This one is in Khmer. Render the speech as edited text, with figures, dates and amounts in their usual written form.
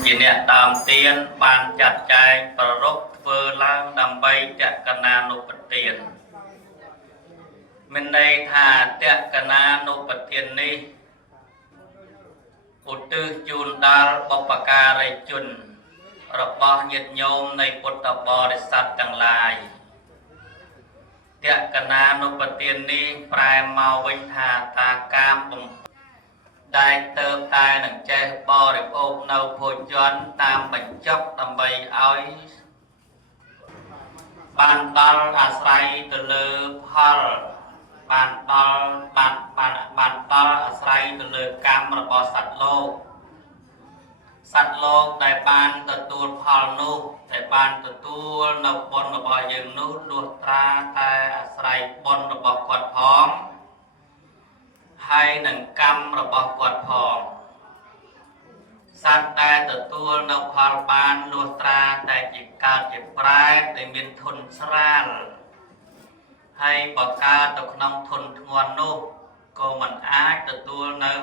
ជាអ្នកដើមទានបានចាត់ចែងប្ររពធ្វើឡើងដើម្បីតក្កណានុប្បទានមានន័យថាតក្កណានុប្បទាននេះឧទ្ទិសជូនដល់បុព្វការីជនរបស់ញាតិញោមនៃពុទ្ធបរិស័ទទាំងឡាយតក្កណានុប្បទាននេះប្រែមកវិញថាតាកាមបំដែលទៅតែនឹងចេះបរិភោគនៅភោជនតាមបញ្ចុកដើម្បីឲ្យបានដល់អាស្រ័យទៅលើផលបានដល់អាស្រ័យទៅលើកម្មរបស់សត្វលោកដែលបានទទួលផលនោះដែលបានទទួលនៅបុណ្យរបស់យើងនោះលុះត្រាតែអាស្រ័យបុណ្យរបស់គាត់ផងហើយនឹងកម្មរបស់គាត់ផងសត្វដែលទទួលនៅផលបានលុះត្រាតែជាកើតជាប្រែតដែលមានធន់ស្រាលហើយបើកើតទៅក្នុងធន់ធ្ងន់នោះក៏មិនអាចទទួលនៅ